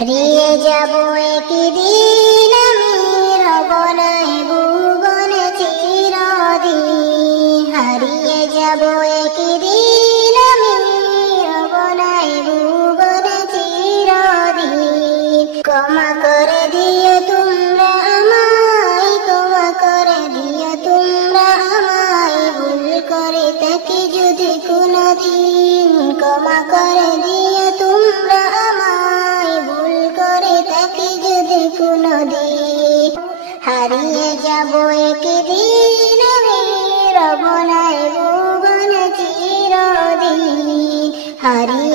হারিয়ে যাব একদিন আমি, রব নাই ভুবনে চিরদিন। হারিয়ে যাব একদিন আমি, রব নাই ভুবনে চিরদিন। ক্ষমা করে দিও তোমরা আমায়, ক্ষমা করে দিও তোমরা আমায়, ভুল করে থাকি যদি কোনদিন। ক্ষমা করে দিও তোমরা আমায়, ভুল করে থাকি যদি কোনদিন। হারিয়ে যাব একদিন আমি, রব নাই ভুবনে চিরদিন। হারিয়ে